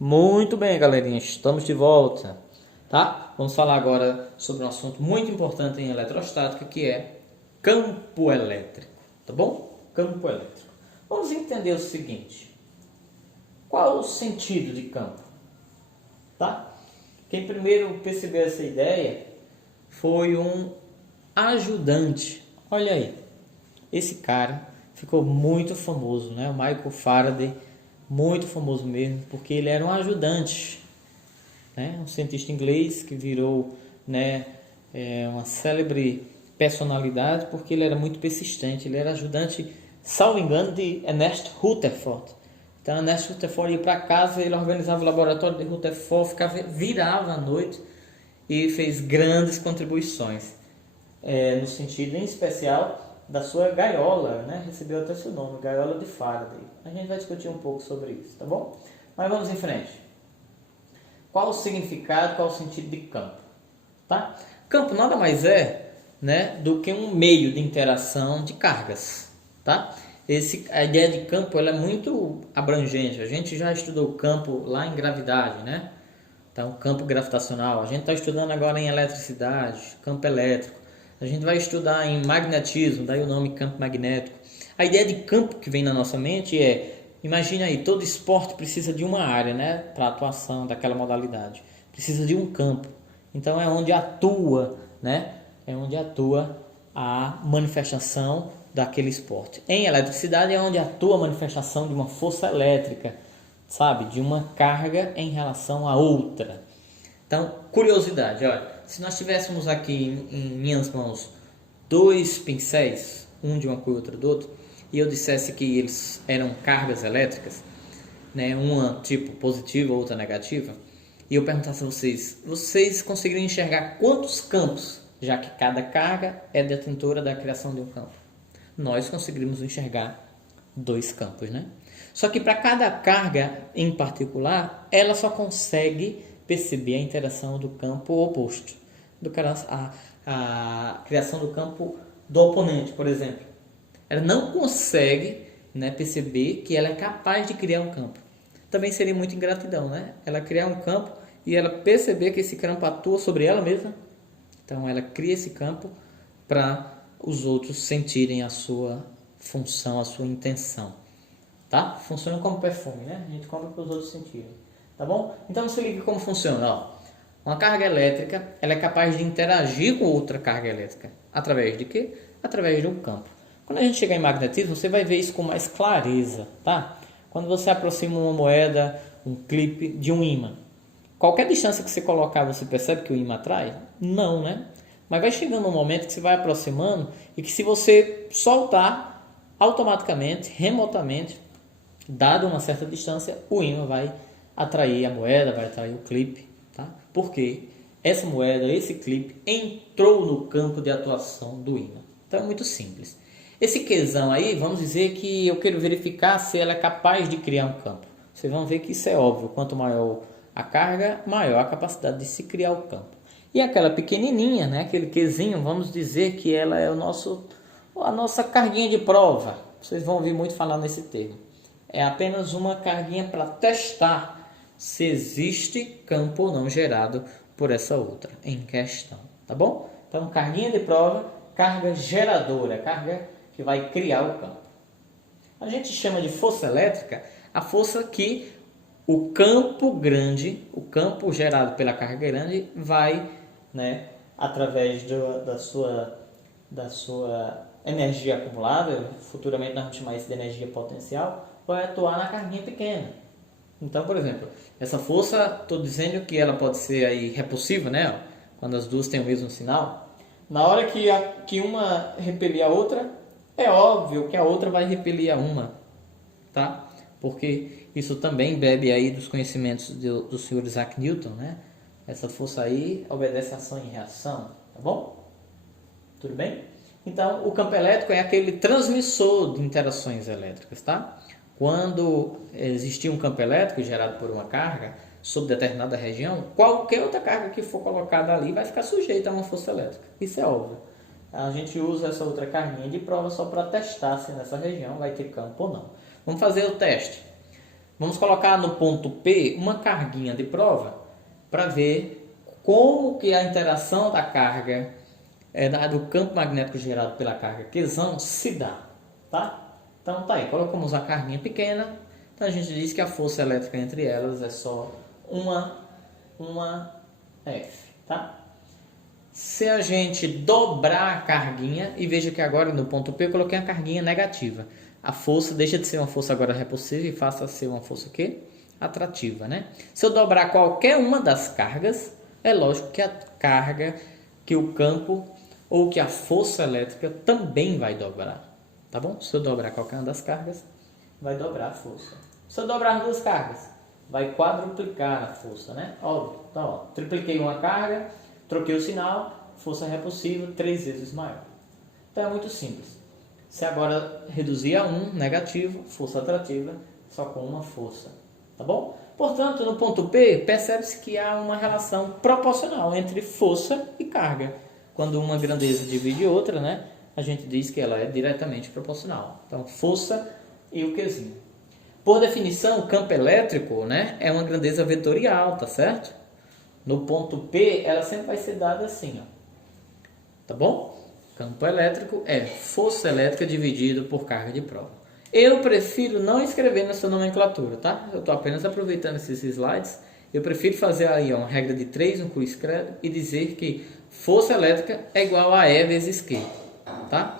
Muito bem, galerinha, estamos de volta, tá? Vamos falar agora sobre um assunto muito importante em eletrostática, que é campo elétrico, tá bom? Campo elétrico. Vamos entender o seguinte: qual o sentido de campo, tá? Quem primeiro percebeu essa ideia foi um ajudante. Olha aí, esse cara ficou muito famoso, né? O Michael Faraday, muito famoso mesmo, porque ele era um ajudante, né? Um cientista inglês que virou, né, uma célebre personalidade porque ele era muito persistente. Ele era ajudante, salvo engano, de Ernest Rutherford. Então Ernest Rutherford ia para casa, ele organizava o laboratório de Rutherford, virava à noite e fez grandes contribuições, no sentido em especial da sua gaiola, né? Recebeu até seu nome, gaiola de Faraday. A gente vai discutir um pouco sobre isso, tá bom? Mas vamos em frente. Qual o significado, qual o sentido de campo? Tá? Campo nada mais é, né, do que um meio de interação de cargas, tá? A ideia de campo ela é muito abrangente. A gente já estudou campo lá em gravidade, né? Então, campo gravitacional. A gente está estudando agora em eletricidade, campo elétrico. A gente vai estudar em magnetismo, daí o nome campo magnético. A ideia de campo que vem na nossa mente é, imagina aí, todo esporte precisa de uma área, né, para a atuação daquela modalidade. Precisa de um campo. Então é onde atua, né? É onde atua a manifestação daquele esporte. Em eletricidade é onde atua a manifestação de uma força elétrica, sabe? De uma carga em relação a outra. Então, curiosidade, olha, se nós tivéssemos aqui em minhas mãos dois pincéis, um de uma cor e outro do outro, e eu dissesse que eles eram cargas elétricas, né, uma tipo positiva, outra negativa, e eu perguntasse a vocês conseguiriam enxergar quantos campos, já que cada carga é detentora da criação de um campo? Nós conseguiríamos enxergar dois campos, né? Só que para cada carga em particular, ela só consegue perceber a interação do campo oposto, a criação do campo do oponente, por exemplo. Ela não consegue, né, perceber que ela é capaz de criar um campo. Também seria muita ingratidão, né? Ela criar um campo e ela perceber que esse campo atua sobre ela mesma. Então ela cria esse campo para os outros sentirem a sua função, a sua intenção. Tá? Funciona como perfume, né? A gente compra para os outros sentirem. Tá bom? Então se liga como funciona. Ó. Uma carga elétrica ela é capaz de interagir com outra carga elétrica. Através de quê? Através de um campo. Quando a gente chegar em magnetismo, você vai ver isso com mais clareza. Tá? Quando você aproxima uma moeda, um clipe de um ímã. Qualquer distância que você colocar, você percebe que o ímã atrai? Não, né? Mas vai chegando um momento que você vai aproximando e que se você soltar, automaticamente, remotamente, dado uma certa distância, o ímã vai atrair a moeda, vai atrair o clipe, tá? Porque essa moeda, esse clipe, entrou no campo de atuação do ímã. Então é muito simples. Esse quesão aí, vamos dizer que eu quero verificar se ela é capaz de criar um campo. Vocês vão ver que isso é óbvio. Quanto maior a carga, maior a capacidade de se criar o campo. E aquela pequenininha, né, aquele quezinho, vamos dizer que ela é a nossa carguinha de prova. Vocês vão ouvir muito falar nesse termo. É apenas uma carguinha para testar se existe campo ou não gerado por essa outra em questão, tá bom? Então, carguinha de prova, carga geradora, carga que vai criar o campo. A gente chama de força elétrica a força que o campo grande, o campo gerado pela carga grande, vai, né, através da sua energia acumulada, futuramente nós vamos chamar isso de energia potencial, vai atuar na carguinha pequena. Então, por exemplo, essa força, estou dizendo que ela pode ser aí repulsiva, né? Quando as duas têm o mesmo sinal. Na hora que uma repelir a outra, é óbvio que a outra vai repelir a uma, tá? Porque isso também bebe aí dos conhecimentos do senhor Isaac Newton, né? Essa força aí obedece a ação e reação, tá bom? Tudo bem? Então, o campo elétrico é aquele transmissor de interações elétricas, tá? Quando existir um campo elétrico gerado por uma carga sobre determinada região, qualquer outra carga que for colocada ali vai ficar sujeita a uma força elétrica. Isso é óbvio. A gente usa essa outra carguinha de prova só para testar se nessa região vai ter campo ou não. Vamos fazer o teste. Vamos colocar no ponto P uma carguinha de prova para ver como que a interação da carga do campo magnético gerado pela carga Qzão se dá, tá? Então tá aí, colocamos a carguinha pequena, então a gente diz que a força elétrica entre elas é só uma F, tá? Se a gente dobrar a carguinha, e veja que agora no ponto P eu coloquei a carguinha negativa, a força deixa de ser uma força agora repulsiva e passa a ser uma força o quê? Atrativa, né? Se eu dobrar qualquer uma das cargas, é lógico que a carga, que o campo ou que a força elétrica também vai dobrar, tá bom? Se eu dobrar qualquer uma das cargas, vai dobrar a força. Se eu dobrar as duas cargas, vai quadruplicar a força, né? Óbvio. Então, ó, tripliquei uma carga, troquei o sinal, força repulsiva 3 vezes maior. Então é muito simples. Se agora reduzir a 1, negativo, força atrativa, só com uma força, tá bom? Portanto, no ponto P, percebe-se que há uma relação proporcional entre força e carga. Quando uma grandeza divide outra, né, a gente diz que ela é diretamente proporcional. Então, força e o Qzinho. Por definição, o campo elétrico, né, é uma grandeza vetorial, tá certo? No ponto P, ela sempre vai ser dada assim, ó. Tá bom? Campo elétrico é força elétrica dividido por carga de prova. Eu prefiro não escrever nessa nomenclatura, tá? Eu estou apenas aproveitando esses slides. Eu prefiro fazer aí uma regra de 3 no cruz credo e dizer que força elétrica é igual a E vezes Q, tá?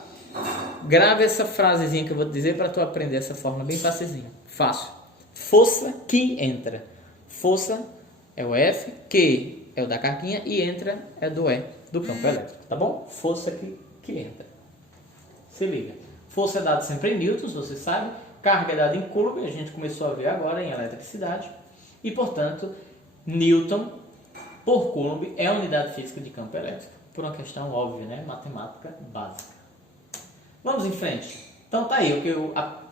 Grave essa frasezinha que eu vou dizer para tu aprender essa fórmula bem facilzinha. Fácil. Força que entra. Força é o F, Q é o da carguinha e entra é do E do campo elétrico, tá bom? Força que entra. Se liga. Força é dada sempre em newtons, você sabe. Carga é dada em coulomb, a gente começou a ver agora em eletricidade. E, portanto, newton por coulomb é a unidade física de campo elétrico. Por uma questão óbvia, né? Matemática básica. Vamos em frente. Então tá aí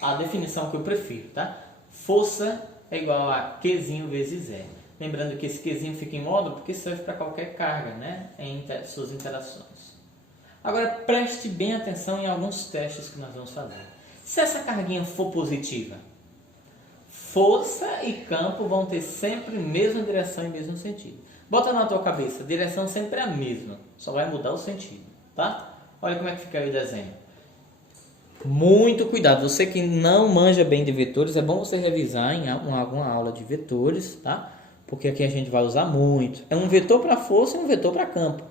a definição que eu prefiro, tá? Força é igual a Qzinho vezes E. Lembrando que esse Qzinho fica em módulo porque serve para qualquer carga, né? Em suas interações. Agora preste bem atenção em alguns testes que nós vamos fazer. Se essa carguinha for positiva, força e campo vão ter sempre a mesma direção e mesmo sentido. Bota na tua cabeça, a direção sempre é a mesma, só vai mudar o sentido, tá? Olha como é que fica aí o desenho. Muito cuidado, você que não manja bem de vetores, é bom você revisar em alguma aula de vetores, tá? Porque aqui a gente vai usar muito. É um vetor para força e um vetor para campo.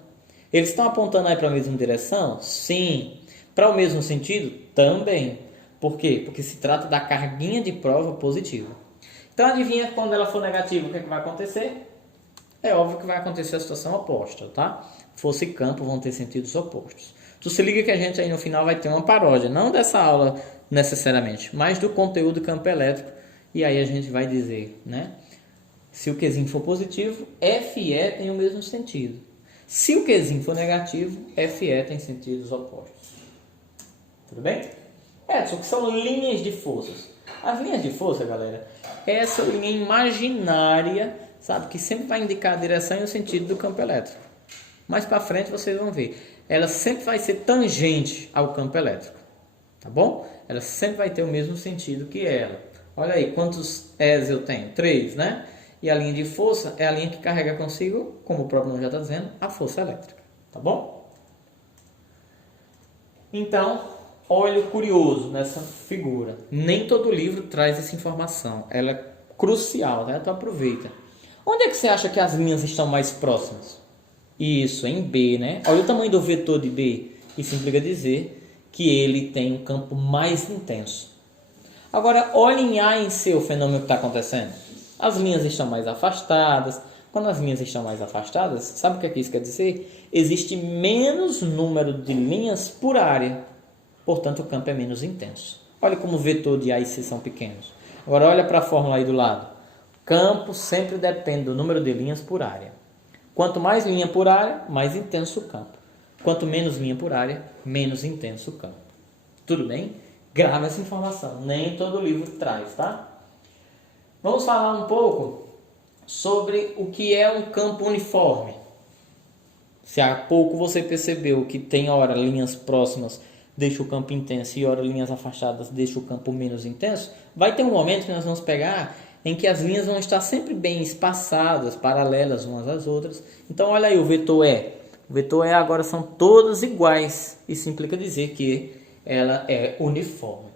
Eles estão apontando aí para a mesma direção? Sim. Para o mesmo sentido? Também. Por quê? Porque se trata da carguinha de prova positiva. Então adivinha quando ela for negativa, o que, é que vai acontecer? É óbvio que vai acontecer a situação oposta, tá? Força e campo vão ter sentidos opostos. Tu se liga que a gente aí no final vai ter uma paródia, não dessa aula necessariamente, mas do conteúdo campo elétrico. E aí a gente vai dizer, né? Se o Qzinho for positivo, FE tem o mesmo sentido. Se o Qzinho for negativo, FE tem sentidos opostos. Tudo bem? Edson, que são linhas de forças. As linhas de força, galera, é essa linha imaginária, sabe, que sempre vai indicar a direção e o sentido do campo elétrico. Mais para frente vocês vão ver. Ela sempre vai ser tangente ao campo elétrico. Tá bom? Ela sempre vai ter o mesmo sentido que ela. Olha aí, quantos E's eu tenho? 3, né? E a linha de força é a linha que carrega consigo, como o próprio nome já está dizendo, a força elétrica. Tá bom? Então, olha o curioso nessa figura. Nem todo livro traz essa informação. Ela é crucial, né? Então aproveita. Onde é que você acha que as linhas estão mais próximas? Isso, em B, né? Olha o tamanho do vetor de B. Isso implica dizer que ele tem um campo mais intenso. Agora, olha em A e em C o fenômeno que está acontecendo. As linhas estão mais afastadas. Quando as linhas estão mais afastadas, sabe o que isso quer dizer? Existe menos número de linhas por área. Portanto, o campo é menos intenso. Olha como o vetor de A e C são pequenos. Agora, olha para a fórmula aí do lado. Campo sempre depende do número de linhas por área. Quanto mais linha por área, mais intenso o campo. Quanto menos linha por área, menos intenso o campo. Tudo bem? Grava essa informação. Nem todo livro traz, tá? Vamos falar um pouco sobre o que é um campo uniforme. Se há pouco você percebeu que tem, ora, linhas próximas deixa o campo intenso e ora linhas afastadas deixa o campo menos intenso, vai ter um momento que nós vamos pegar em que as linhas vão estar sempre bem espaçadas, paralelas umas às outras. Então olha aí o vetor E. O vetor E agora são todas iguais. Isso implica dizer que ela é uniforme.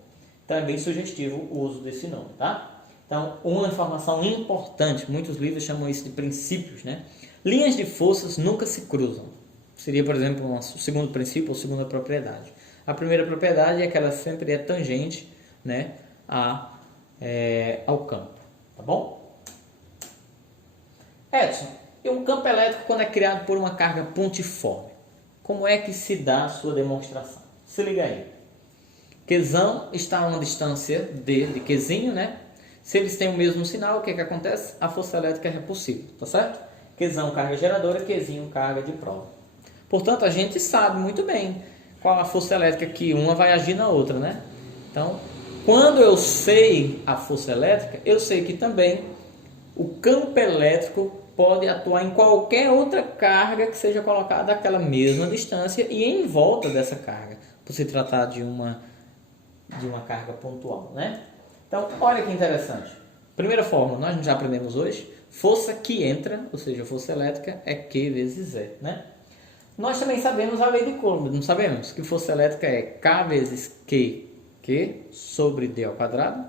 Então é bem sugestivo o uso desse nome, tá? Então, uma informação importante, muitos livros chamam isso de princípios, né? Linhas de forças nunca se cruzam. Seria, por exemplo, o segundo princípio ou segunda propriedade. A primeira propriedade é que ela sempre é tangente, né, ao campo, tá bom? Edson, e um campo elétrico quando é criado por uma carga pontiforme? Como é que se dá a sua demonstração? Se liga aí. Qzão está a uma distância D de Qzinho, né? Se eles têm o mesmo sinal, o que acontece? A força elétrica é repulsiva, tá certo? Qzão carga geradora, Qzinho carga de prova. Portanto, a gente sabe muito bem qual a força elétrica que uma vai agir na outra, né? Então, quando eu sei a força elétrica, eu sei que também o campo elétrico pode atuar em qualquer outra carga que seja colocada àquela mesma distância e em volta dessa carga, por se tratar de uma carga pontual, né? Então, olha que interessante. Primeira fórmula, nós já aprendemos hoje, força que entra, ou seja, força elétrica é Q vezes E, né? Nós também sabemos a lei de Coulomb, não sabemos? Que força elétrica é K vezes Q sobre D ao quadrado.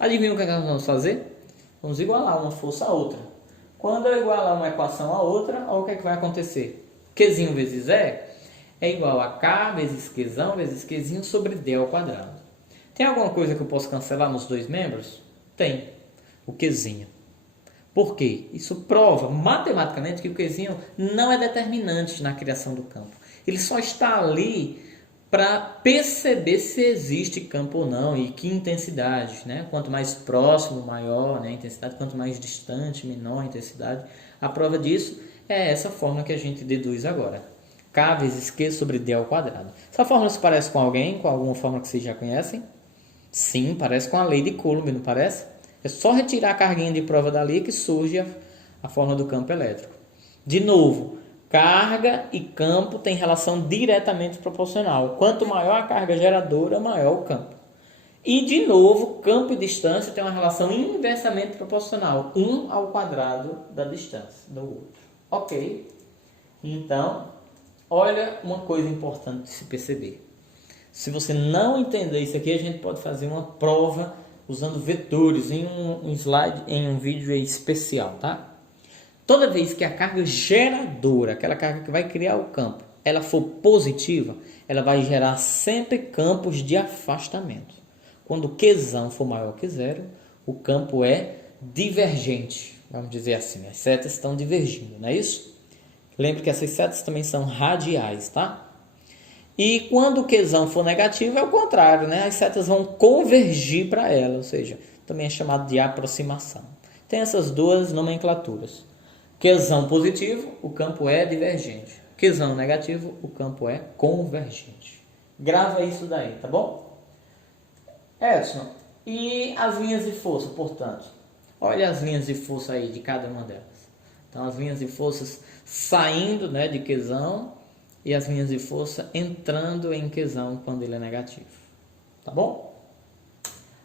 Adivinha o que nós vamos fazer? Vamos igualar uma força a outra. Quando eu igualar uma equação a outra, olha o que é que vai acontecer. Qzinho vezes E é igual a K vezes Qzão vezes Qzinho sobre D ao quadrado. Tem alguma coisa que eu posso cancelar nos dois membros? Tem. O Qzinho. Por quê? Isso prova matematicamente que o Qzinho não é determinante na criação do campo. Ele só está ali para perceber se existe campo ou não e que intensidade, né? Quanto mais próximo, maior, né, a intensidade, quanto mais distante, menor a intensidade. A prova disso é essa fórmula que a gente deduz agora. K vezes Q sobre D ao quadrado. Essa fórmula se parece com alguém, com alguma fórmula que vocês já conhecem? Sim, parece com a lei de Coulomb, não parece? É só retirar a carguinha de prova dali que surge a fórmula do campo elétrico. De novo, carga e campo têm relação diretamente proporcional. Quanto maior a carga geradora, maior o campo. E, de novo, campo e distância têm uma relação inversamente proporcional. 1 ao quadrado da distância do outro. Ok? Então, olha uma coisa importante de se perceber. Se você não entender isso aqui, a gente pode fazer uma prova usando vetores em um slide, em um vídeo especial, tá? Toda vez que a carga geradora, aquela carga que vai criar o campo, ela for positiva, ela vai gerar sempre campos de afastamento. Quando o Qzão for maior que zero, o campo é divergente. Vamos dizer assim, as setas estão divergindo, não é isso? Lembre que essas setas também são radiais, tá? E quando o Qzão for negativo, é o contrário, né? As setas vão convergir para ela, ou seja, também é chamado de aproximação. Tem essas duas nomenclaturas. Qzão positivo, o campo é divergente. Qzão negativo, o campo é convergente. Grava isso daí, tá bom? Edson, e as linhas de força, portanto? Olha as linhas de força aí de cada uma delas. Então, as linhas de forças saindo, né, de Qzão e as linhas de força entrando em Qzão quando ele é negativo. Tá bom?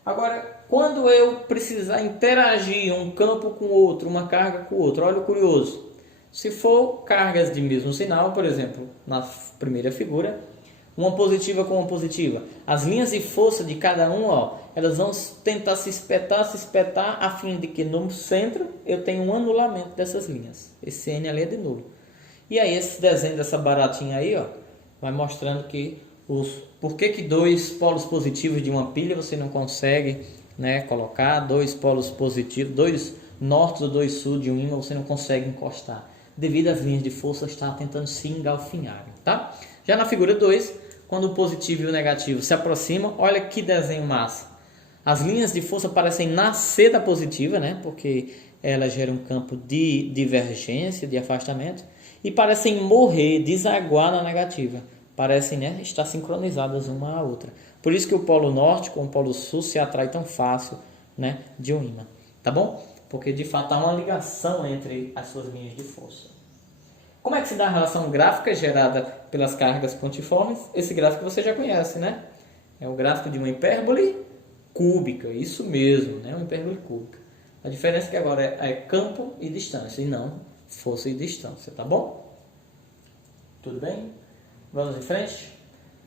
Agora, quando eu precisar interagir um campo com outro, uma carga com outro, olha o curioso. Se for cargas de mesmo sinal, por exemplo, na primeira figura, uma positiva com uma positiva, as linhas de força de cada um, ó, elas vão tentar se espetar, a fim de que no centro eu tenha um anulamento dessas linhas. Esse N ali é de nulo. E aí esse desenho dessa baratinha aí, ó, vai mostrando que por que dois polos positivos de uma pilha você não consegue, né, colocar dois polos positivos, dois norte ou dois sul de um ímã você não consegue encostar, devido às linhas de força estar tentando se engalfinharem, tá? Já na figura 2, quando o positivo e o negativo se aproximam, olha que desenho massa. As linhas de força parecem nascer da positiva, né, porque ela gera um campo de divergência, de afastamento, e parecem morrer, desaguar na negativa. Parecem, né, estar sincronizadas uma à outra. Por isso que o polo norte com o polo sul se atrai tão fácil, né, de um ímã. Tá bom? Porque de fato há uma ligação entre as suas linhas de força. Como é que se dá a relação gráfica gerada pelas cargas pontiformes? Esse gráfico você já conhece, né? É o gráfico de uma hipérbole cúbica, isso mesmo, né? Uma hipérbole cúbica. A diferença é que agora é campo e distância, e não força e distância, tá bom? Tudo bem? Vamos em frente?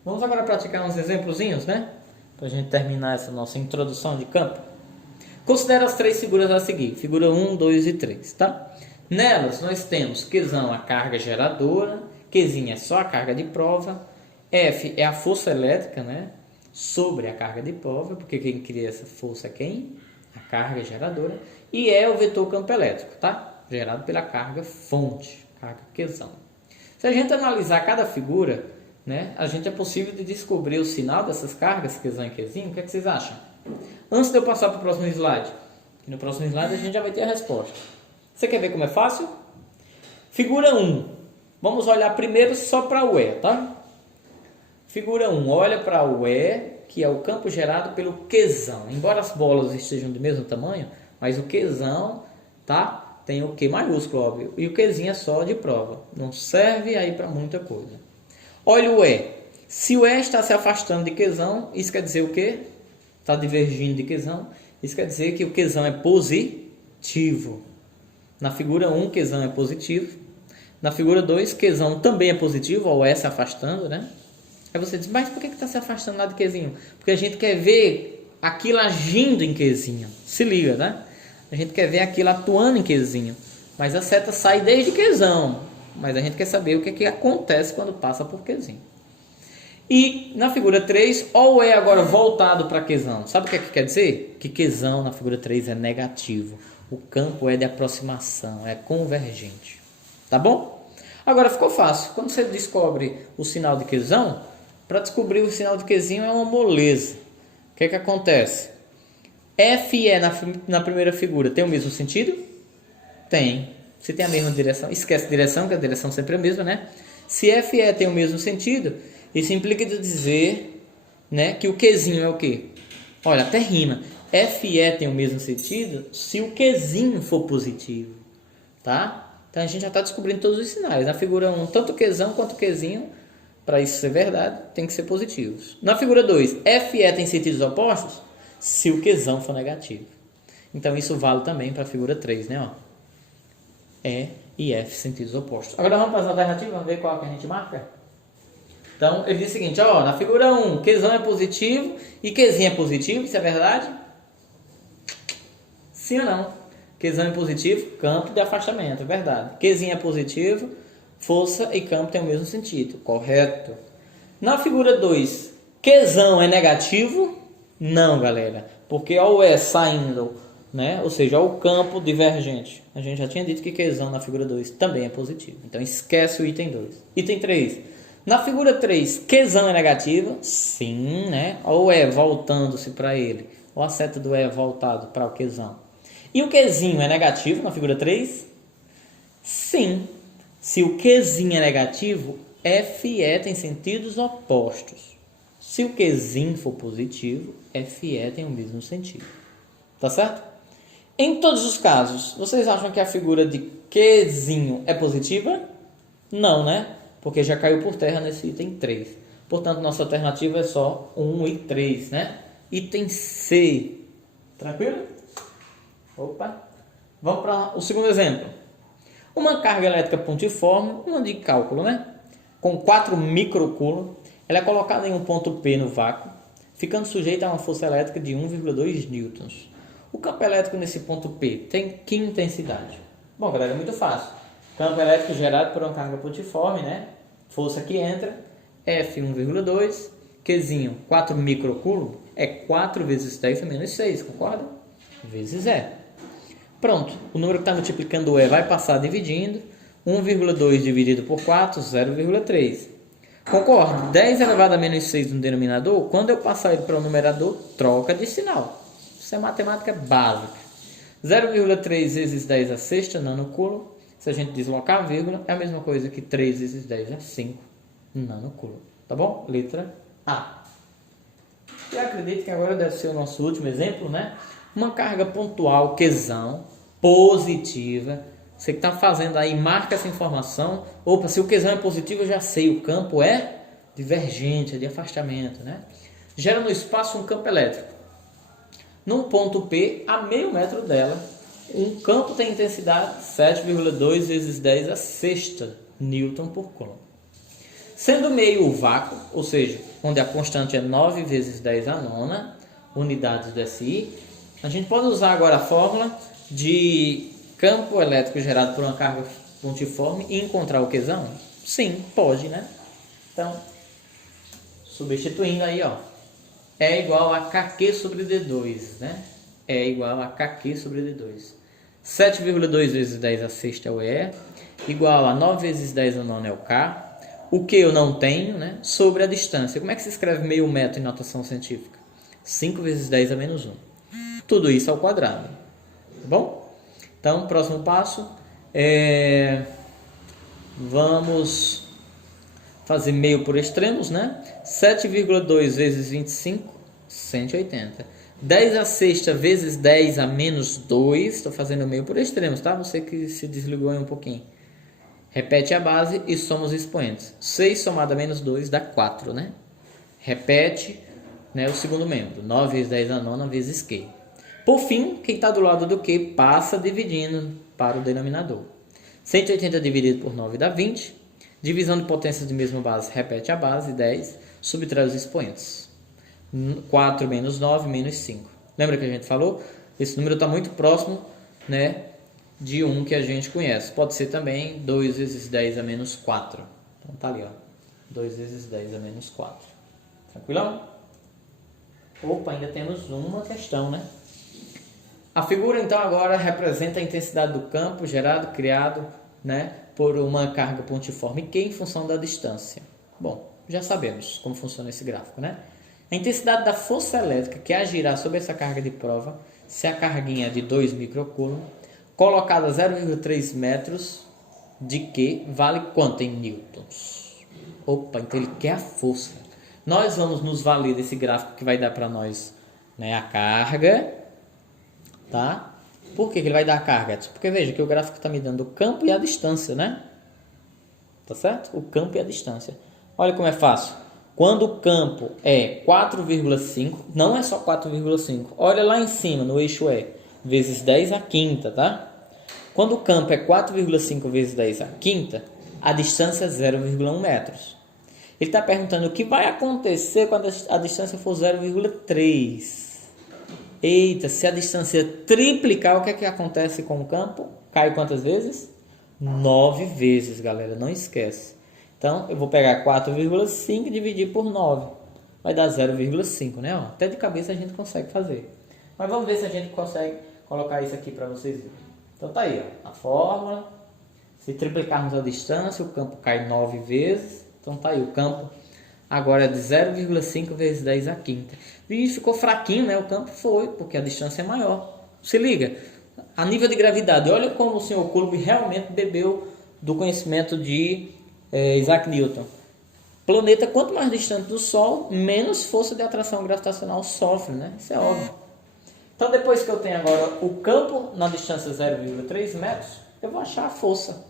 Vamos agora praticar uns exemplozinhos, né? Para a gente terminar essa nossa introdução de campo. Considere as três figuras a seguir, figura 1, 2 e 3, tá? Nelas nós temos Qzão, a carga geradora, Qzinho é só a carga de prova, F é a força elétrica, né? Sobre a carga de prova, porque quem cria essa força é quem? A carga geradora. E E é o vetor campo elétrico, tá? Gerado pela carga fonte, carga Qzão. Se a gente analisar cada figura, né, a gente é possível de descobrir o sinal dessas cargas, Qzão e Qzinho. O que é que vocês acham? Antes de eu passar para o próximo slide, que no próximo slide a gente já vai ter a resposta. Você quer ver como é fácil? Figura 1. Vamos olhar primeiro só para o E, tá? Figura 1. Olha para o E, que é o campo gerado pelo Qzão. Embora as bolas estejam do mesmo tamanho, mas o Qzão, tá? Tem o Q maiúsculo, óbvio. E o Qzinho é só de prova. Não serve aí para muita coisa. Olha o E. Se o E está se afastando de Qzão, isso quer dizer o quê? Está divergindo de Qzão. Isso quer dizer que o Qzão é positivo. Na figura 1, Qzão é positivo. Na figura 2, Qzão também é positivo, o E se afastando, né? Aí você diz, mas por que está se afastando lá de Qzinho? Porque a gente quer ver aquilo agindo em Qzinho. Se liga, né? A gente quer ver aquilo atuando em Qzinho. Mas a seta sai desde Qzão. Mas a gente quer saber o que, que acontece quando passa por Qzinho. E na figura 3, ó o E agora voltado para Qzão. Sabe o que, que quer dizer? Que Qzão na figura 3 é negativo. O campo é de aproximação, é convergente. Tá bom? Agora ficou fácil. Quando você descobre o sinal de Qzão, para descobrir o sinal de Qzinho é uma moleza. O que, que acontece? F e E na primeira figura tem o mesmo sentido? Tem. Se tem a mesma direção, esquece direção, que a direção sempre é a mesma, né? Se F e E tem o mesmo sentido, isso implica de dizer, né, que o Qzinho é o quê? Olha, até rima. F e E tem o mesmo sentido se o Qzinho for positivo, tá? Então a gente já está descobrindo todos os sinais. Na figura 1, tanto o Qzão quanto o Qzinho, para isso ser verdade, tem que ser positivos. Na figura 2, F e E tem sentidos opostos se o Qzão for negativo. Então isso vale também para a figura 3, né? Ó. E e F sentidos opostos. Agora vamos para as alternativas, vamos ver qual que a gente marca? Então ele diz o seguinte, ó, na figura 1, Qzão é positivo e Qzinho é positivo, isso é verdade? Sim ou não? Qzão é positivo, campo de afastamento, é verdade. Qzinho é positivo, força e campo têm o mesmo sentido, correto. Na figura 2, Qzão é negativo? Não, galera, porque ó o E saindo, né? Ou seja, ó o campo divergente. A gente já tinha dito que Qzão na figura 2 também é positivo, então esquece o item 2. Item 3, na figura 3, Qzão é negativo? Sim, né? Ó o E voltando-se para ele, ó a seta do E voltado para o Qzão. E o Qzinho é negativo na figura 3? Sim. Se o Qzinho é negativo, F e E tem sentidos opostos. Se o Qzinho for positivo, F e E tem o mesmo sentido. Tá certo? Em todos os casos, vocês acham que a figura de Qzinho é positiva? Não, né? Porque já caiu por terra nesse item 3. Portanto, nossa alternativa é só 1 e 3, né? Item C. Tranquilo? Opa. Vamos para o segundo exemplo. Uma carga elétrica pontiforme, uma de cálculo, né? Com 4 microcoulomb, ela é colocada em um ponto P no vácuo, ficando sujeita a uma força elétrica de 1,2 newtons. O campo elétrico nesse ponto P tem que intensidade? Bom, galera, é muito fácil. Campo elétrico gerado por uma carga pontiforme, né? Força que entra, F 1,2, Qzinho 4 microcoulomb, é 4 vezes 10 menos 6, concorda? Vezes E. Pronto, o número que está multiplicando o E vai passar dividindo. 1,2 dividido por 4, 0,3. Concordo? 10 elevado a menos 6 no denominador, quando eu passar ele para o numerador, troca de sinal. Isso é matemática básica. 0,3 vezes 10 a sexta, nanocoulomb. Se a gente deslocar a vírgula, é a mesma coisa que 3 vezes 10 a 5, nanocoulomb. Tá bom? Letra A. E acredito que agora deve ser o nosso último exemplo, né? Uma carga pontual Qzão positiva Você que está fazendo aí, marca essa informação. Opa, se o Qzão é positivo, eu já sei, o campo é divergente, é de afastamento, né? Gera no espaço um campo elétrico. Num ponto P, a meio metro dela, um campo tem intensidade 7,2 vezes 10 a sexta Newton por Coulomb. Sendo meio o vácuo, ou seja, onde a constante é 9 vezes 10 a nona unidades do SI, a gente pode usar agora a fórmula de campo elétrico gerado por uma carga pontiforme e encontrar o Qzão? Sim, pode, né? Então, substituindo aí, ó, é igual a Kq sobre D2, né? É igual a Kq sobre D2. 7,2 vezes 10 a sexta é o E, igual a 9 vezes 10 a nona é o K. O que eu não tenho, né? Sobre a distância. Como é que se escreve meio metro em notação científica? 5 vezes 10 a menos 1. Tudo isso ao quadrado. Tá bom? Então, próximo passo vamos fazer meio por extremos, né? 7,2 vezes 25, 180. 10 a sexta vezes 10 a menos 2. Estou fazendo meio por extremos, tá? Você que se desligou aí um pouquinho. Repete a base e soma os expoentes. 6 somado a menos 2 dá 4, né? Repete, né, o segundo membro. 9 vezes 10 a nona vezes Q. Por fim, quem está do lado do Q passa dividindo para o denominador. 180 dividido por 9 dá 20. Divisão de potências de mesma base, repete a base, 10. Subtrai os expoentes. 4 menos 9 menos 5. Lembra que a gente falou? Esse número está muito próximo, né, de um que a gente conhece. Pode ser também 2 vezes 10 a menos 4. Então tá ali, ó. 2 vezes 10 a menos 4. Tranquilão? Opa, ainda temos uma questão, né? A figura então agora representa a intensidade do campo gerado, criado, né, por uma carga pontiforme Q em função da distância. Bom, já sabemos como funciona esse gráfico, né? A intensidade da força elétrica que agirá sobre essa carga de prova, se a carguinha é de 2 microcoulomb, colocada a 0,3 metros de Q, vale quanto em newtons? Opa, então ele quer a força. Nós vamos nos valer desse gráfico que vai dar para nós, né, a carga, tá? Por que ele vai dar a carga? Porque veja que o gráfico está me dando o campo e a distância, né? Tá certo? O campo e a distância. Olha como é fácil. Quando o campo é 4,5, não é só 4,5. Olha lá em cima, no eixo E, vezes 10 a quinta, tá? Quando o campo é 4,5 vezes 10 a quinta, a distância é 0,1 metros. Ele está perguntando o que vai acontecer quando a distância for 0,3. Eita, se a distância triplicar, o que é que acontece com o campo? Cai quantas vezes? 9 vezes, galera, não esquece. Então, eu vou pegar 4,5 e dividir por 9. Vai dar 0,5, né? Ó, até de cabeça a gente consegue fazer. Mas vamos ver se a gente consegue colocar isso aqui para vocês verem. Então, tá aí, ó, a fórmula. Se triplicarmos a distância, o campo cai 9 vezes. Então, tá aí, o campo agora é de 0,5 vezes 10 a quinta. E ficou fraquinho, né? O campo foi, porque a distância é maior. Se liga, a nível de gravidade, olha como o senhor Coulomb realmente bebeu do conhecimento de Isaac Newton. Planeta, quanto mais distante do Sol, menos força de atração gravitacional sofre, né? Isso é óbvio. Então, depois que eu tenho agora o campo na distância 0,3 metros, eu vou achar a força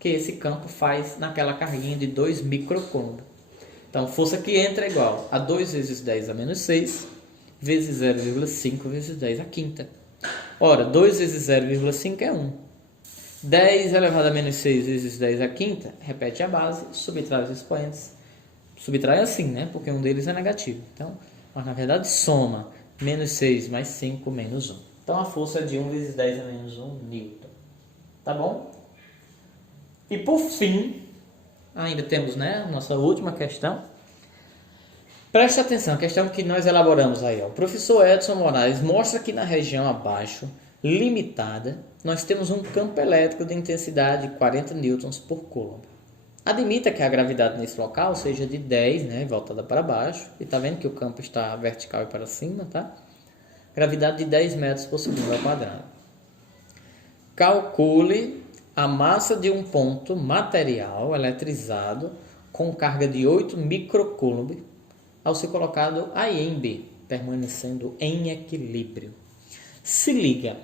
que esse campo faz naquela carguinha de 2 microcoulomb. Então, força que entra é igual a 2 vezes 10 a menos 6, vezes 0,5 vezes 10 a quinta. Ora, 2 vezes 0,5 é 1. 10 elevado a menos 6 vezes 10 a quinta, repete a base, subtrai os expoentes. Subtrai assim, né? Porque um deles é negativo. Então, mas na verdade soma. Menos 6 mais 5 menos 1. Então, a força é de 1 vezes 10 a menos 1 newton. Tá bom? E por fim, ainda temos, né, nossa última questão. Preste atenção, a questão que nós elaboramos aí. Ó. O professor Edson Moraes mostra que na região abaixo, limitada, nós temos um campo elétrico de intensidade de 40 newtons por coulomb. Admita que a gravidade nesse local seja de 10, né, voltada para baixo. E tá vendo que o campo está vertical e para cima, tá? Gravidade de 10 metros por segundo ao quadrado. Calcule a massa de um ponto material eletrizado com carga de 8 microcoulomb ao ser colocado aí em B, permanecendo em equilíbrio. Se liga,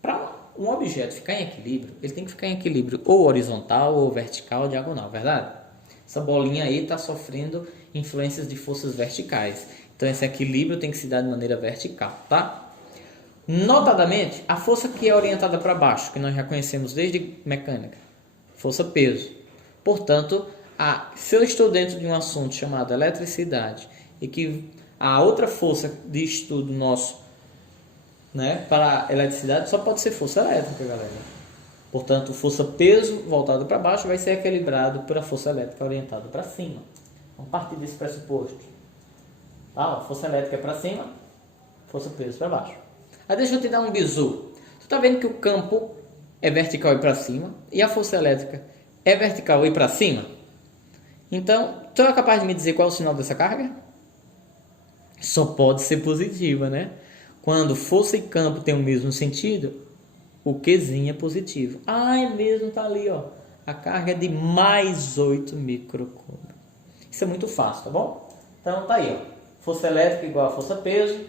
para um objeto ficar em equilíbrio, ele tem que ficar em equilíbrio ou horizontal, ou vertical, ou diagonal, verdade? Essa bolinha aí está sofrendo influências de forças verticais. Então esse equilíbrio tem que se dar de maneira vertical, tá? Notadamente, a força que é orientada para baixo, que nós já conhecemos desde mecânica, força-peso. Portanto, se eu estou dentro de um assunto chamado eletricidade e que a outra força de estudo nosso, né, para a eletricidade só pode ser força elétrica, galera. Portanto, força-peso voltado para baixo vai ser equilibrado pela força elétrica orientada para cima. Vamos partir desse pressuposto. Tá? A força elétrica é para cima, força-peso para baixo. Aí deixa eu te dar um bizu. Tu tá vendo que o campo é vertical e para cima e a força elétrica é vertical e para cima? Então, tu é capaz de me dizer qual é o sinal dessa carga? Só pode ser positiva, né? Quando força e campo têm o mesmo sentido, o Qzinho é positivo. É mesmo, tá ali, ó. A carga é de mais 8 microcoulombs. Isso é muito fácil, tá bom? Então tá aí, ó. Força elétrica igual a força peso.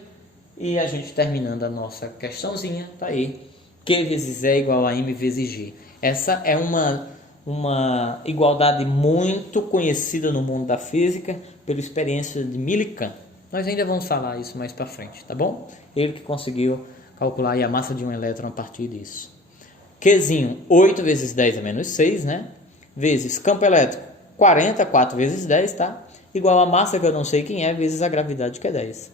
E a gente terminando a nossa questãozinha, tá aí. Q vezes E igual a M vezes G. Essa é uma igualdade muito conhecida no mundo da física pela experiência de Millikan. Nós ainda vamos falar isso mais para frente, tá bom? Ele que conseguiu calcular aí a massa de um elétron a partir disso. Qzinho, 8 vezes 10 a menos 6, né? Vezes campo elétrico, 44 vezes 10, tá? Igual a massa que eu não sei quem é, vezes a gravidade que é 10.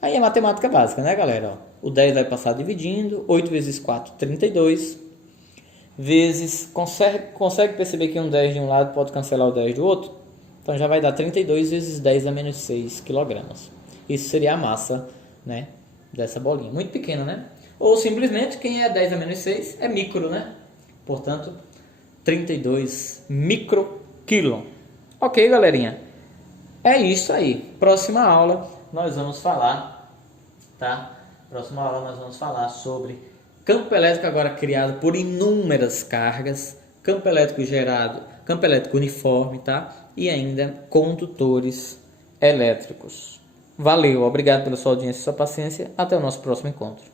Aí é matemática básica, né, galera? Ó, o 10 vai passar dividindo, 8 vezes 4, 32. Vezes, consegue perceber que um 10 de um lado pode cancelar o 10 do outro? Então já vai dar 32 vezes 10 a menos 6 quilogramas. Isso seria a massa, né, dessa bolinha. Muito pequena, né? Ou simplesmente, quem é 10 a menos 6 é micro, né? Portanto, 32 microquilon. Ok, galerinha? É isso aí. Próxima aula nós vamos falar, tá? Próxima aula nós vamos falar sobre campo elétrico agora criado por inúmeras cargas, campo elétrico gerado, campo elétrico uniforme, tá? E ainda condutores elétricos. Valeu, obrigado pela sua audiência e sua paciência. Até o nosso próximo encontro.